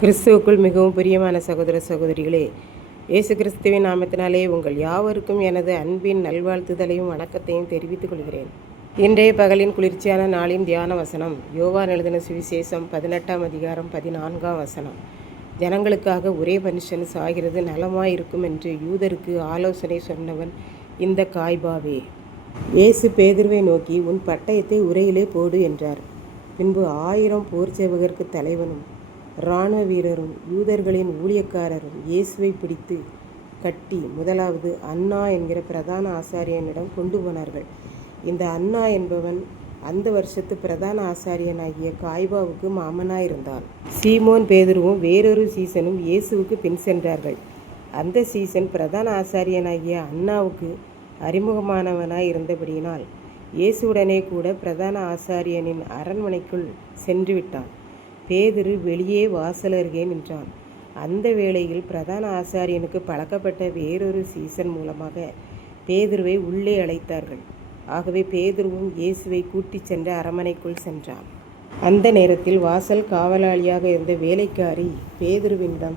கிறிஸ்துவுக்குள் மிகவும் பிரியமான சகோதர சகோதரிகளே, இயேசு கிறிஸ்துவின் நாமத்தினாலே உங்கள் யாவருக்கும் எனது அன்பின் நல்வாழ்த்துதலையும் வணக்கத்தையும் தெரிவித்துக் கொள்கிறேன். இன்றைய பகலின் குளிர்ச்சியான நாளின் தியான வசனம் யோவான் எழுதின சுவிசேஷம் 18ஆம் அதிகாரம் 14ஆம் வசனம். ஜனங்களுக்காக ஒரே மனுஷன் சாகிறது நலமாயிருக்கும் என்று யூதருக்கு ஆலோசனை சொன்னவன் இந்த காய்பாவே. இயேசு பேதுருவை நோக்கி, உன் பட்டயத்தை உரையிலே போடு என்றார். பின்பு 1000 போர் சேவகருக்கு தலைவனும் இராணுவ வீரரும் யூதர்களின் ஊழியக்காரரும் இயேசுவை பிடித்து கட்டி முதலாவது அன்னா என்கிற பிரதான ஆசாரியனிடம் கொண்டு போனார்கள். இந்த அன்னா என்பவன் அந்த வருஷத்து பிரதான ஆசாரியனாகிய காய்பாவுக்கு மாமனாயிருந்தான். சீமோன் பேதுருவும் வேறொரு சீசனும் இயேசுவுக்கு பின் சென்றார்கள். அந்த சீசன் பிரதான ஆசாரியனாகிய அன்னாவுக்கு அறிமுகமானவனாய் இருந்தபடியினால் இயேசுவுடனே கூட பிரதான ஆசாரியனின் அரண்மனைக்குள் சென்று விட்டான். பேதுரு வெளியே வாசல் அருகே நின்றான். அந்த வேளையில் பிரதான ஆசாரியனுக்கு பழக்கப்பட்ட வேறொரு சீசன் மூலமாக பேதுருவை உள்ளே அழைத்தார்கள். ஆகவே பேதுருவும் இயேசுவை கூட்டிச் சென்ற அரண்மனைக்குள் சென்றான். அந்த நேரத்தில் வாசல் காவலாளியாக இருந்த வேலைக்காரி பேதுருவினிடம்,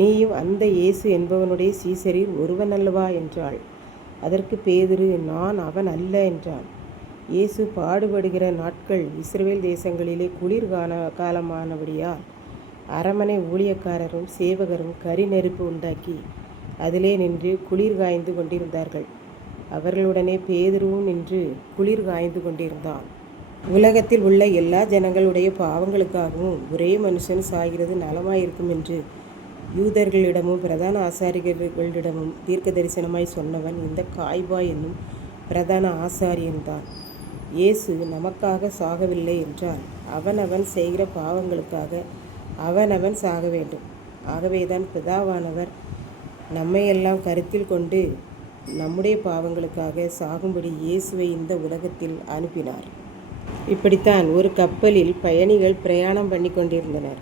நீயும் அந்த இயேசு என்பவனுடைய சீசரில் ஒருவன் அல்லவா என்றாள். அதற்கு பேதுரு, நான் அவன் அல்ல என்றான். இயேசு பாடுபடுகிற நாட்கள் இஸ்ரவேல் தேசங்களிலே குளிர் காலமானபடியால் அரமனை ஊழியக்காரரும் சேவகரும் கரி நெருப்பு உண்டாக்கி அதிலே நின்று குளிர் காய்ந்து கொண்டிருந்தார்கள். அவர்களுடனே பேதுருவும் நின்று குளிர் காய்ந்து கொண்டிருந்தான். உலகத்தில் உள்ள எல்லா ஜனங்களுடைய பாவங்களுக்காகவும் ஒரே மனுஷன் சாகிறது நலமாயிருக்கும் என்று யூதர்களிடமும் பிரதான ஆசாரியர்களிடமும் தீர்க்க தரிசனமாய் சொன்னவன் இந்த காய்பா என்னும் பிரதான ஆசாரியன்தான். இயேசு நமக்காக சாகவில்லை என்றால் அவனவன் செய்கிற பாவங்களுக்காக அவனவன் சாக வேண்டும். ஆகவேதான் பிதாவானவர் நம்மையெல்லாம் கருத்தில் கொண்டு நம்முடைய பாவங்களுக்காக சாகும்படி இயேசுவை இந்த உலகத்தில் அனுப்பினார். இப்படித்தான் ஒரு கப்பலில் பயணிகள் பிரயாணம் பண்ணி கொண்டிருந்தனர்.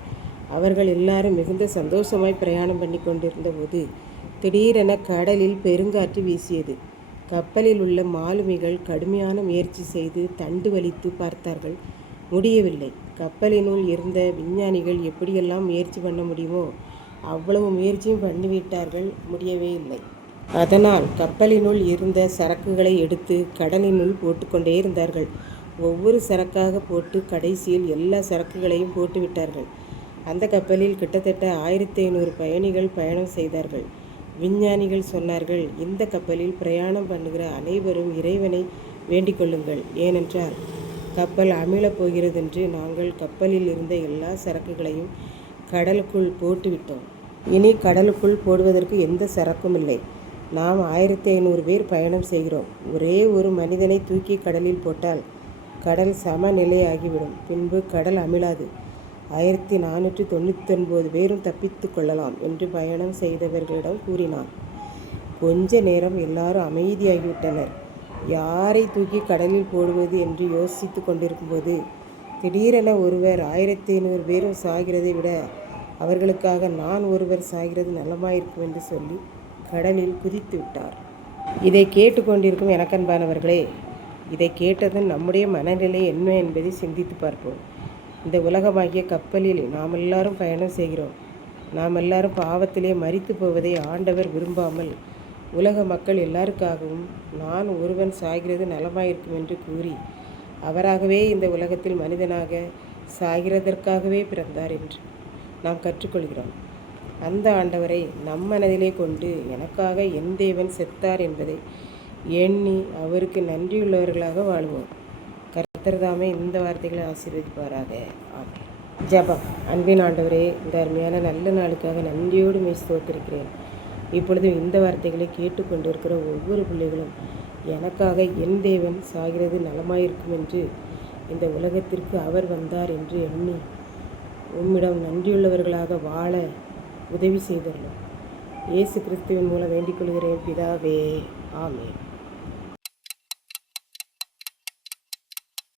அவர்கள் எல்லாரும் மிகுந்த சந்தோஷமாய் பிரயாணம் பண்ணி கொண்டிருந்த போது திடீரென கடலில் பெருங்காற்று வீசியது. கப்பலில் உள்ள மாலுமிகள் கடுமையான முயற்சி செய்து தண்டு வலித்து பார்த்தார்கள், முடியவில்லை. கப்பலினுள் இருந்த விஞ்ஞானிகள் எப்படியெல்லாம் முயற்சி பண்ண முடியுமோ அவ்வளவு முயற்சியும் பண்ணிவிட்டார்கள், முடியவே இல்லை. அதனால் கப்பலினுள் இருந்த சரக்குகளை எடுத்து கடலினுள் போட்டுக்கொண்டே இருந்தார்கள். ஒவ்வொரு சரக்காக போட்டு கடைசியில் எல்லா சரக்குகளையும் போட்டுவிட்டார்கள். அந்த கப்பலில் கிட்டத்தட்ட 1500 பயணிகள் பயணம் செய்தார்கள். விஞ்ஞானிகள் சொன்னார்கள், இந்த கப்பலில் பிரயாணம் பண்ணுகிற அனைவரும் இறைவனை வேண்டிக் கொள்ளுங்கள். ஏனென்றால் கப்பல் அமிழப் போகிறதென்று நாங்கள் கப்பலில் இருந்த எல்லா சரக்குகளையும் கடலுக்குள் போட்டுவிட்டோம். இனி கடலுக்குள் போடுவதற்கு எந்த சரக்கும் இல்லை. நாம் 1500 பேர் பயணம் செய்கிறோம். ஒரே ஒரு மனிதனை தூக்கி கடலில் போட்டால் கடல் சமநிலையாகிவிடும். பின்பு கடல் அமிழாது. 1499 பேரும் தப்பித்து கொள்ளலாம் என்று பயணம் செய்தவர்களிடம் கூறினான். கொஞ்ச நேரம் எல்லாரும் அமைதியாகிவிட்டனர். யாரை தூக்கி கடலில் போடுவது என்று யோசித்து கொண்டிருக்கும்போது திடீரென ஒருவர், 1500 பேரும் சாகிறதை விட அவர்களுக்காக நான் ஒருவர் சாகிறது நலமாயிருக்கும் என்று சொல்லி கடலில் குதித்து விட்டார். இதை கேட்டுக்கொண்டிருக்கும் எனக்கன்பானவர்களே, இதை கேட்டதும் நம்முடைய மனநிலை என்ன என்பதை சிந்தித்து பார்ப்போம். இந்த உலகமாகிய கப்பலில் நாம் எல்லாரும் பயணம் செய்கிறோம். நாம் எல்லாரும் பாவத்திலே மரித்து போவதை ஆண்டவர் விரும்பாமல் உலக மக்கள் எல்லாருக்காகவும் நான் ஒருவன் சாகிறது நலமாயிருக்கும் என்று கூறி அவராகவே இந்த உலகத்தில் மனிதனாக சாகிறதற்காகவே பிறந்தார் என்று நாம் கற்றுக்கொள்கிறோம். அந்த ஆண்டவரை நம் மனதிலே கொண்டு எனக்காக என் தேவன் செத்தார் என்பதை எண்ணி அவருக்கு நன்றியுள்ளவர்களாக வாழ்வோம். கர்த்தர்தாமே இந்த வார்த்தைகளை ஆசீர்வதிப்பாராக. ஆமென். ஜெபம். அன்பின் ஆண்டவரே, இந்த அருமையான நல்ல நாளுக்காக நன்றியோடு ஸ்தோத்திரிக்கிறேன். இப்பொழுது இந்த வார்த்தைகளை கேட்டுக்கொண்டிருக்கிற ஒவ்வொரு பிள்ளைகளும் எனக்காக என் தேவன் சாகிறது நலமாயிருக்கும் என்று இந்த உலகத்திற்கு அவர் வந்தார் என்று எண்ணி உம்மிடம் நன்றியுள்ளவர்களாக வாழ உதவி செய்தரலாம். இயேசு கிறிஸ்துவின் மூலம் வேண்டிக் கொள்கிறேன் பிதாவே. ஆமென்.